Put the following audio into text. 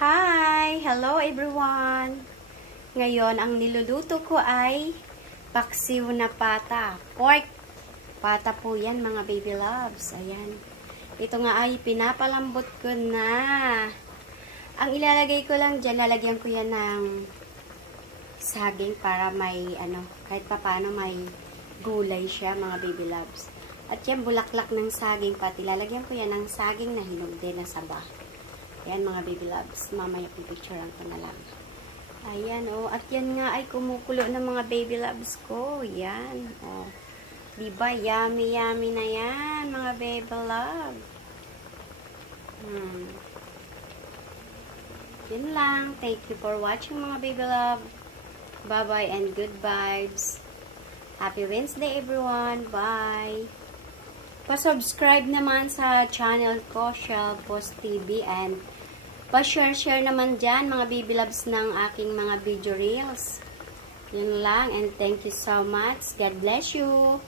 Hi! Hello everyone! Ngayon, ang niluluto ko ay paksiw na pata. Pork! Pata po yan, mga baby loves. Ayan. Ito nga ay pinapalambot ko na. Ang ilalagay ko lang dyan, lalagyan ko yan ng saging para may, kahit paano may gulay siya, mga baby loves. At yan, bulaklak ng saging pati. Lalagyan ko yan ng saging na hinog din na saba. Ayan, mga baby loves. Mamaya pipicturean ko na lang. Ayan, oh. At yan nga ay kumukulo ng mga baby loves ko. Yan, oh. Diba? Yummy, yummy na yan, mga baby love. Yun lang. Thank you for watching, mga baby love. Bye-bye and good vibes. Happy Wednesday, everyone. Bye. Pa-subscribe naman sa channel ko, Shelpost TV, and pa-share naman dyan, mga baby loves, ng aking mga video reels. Yun lang, and thank you so much. God bless you.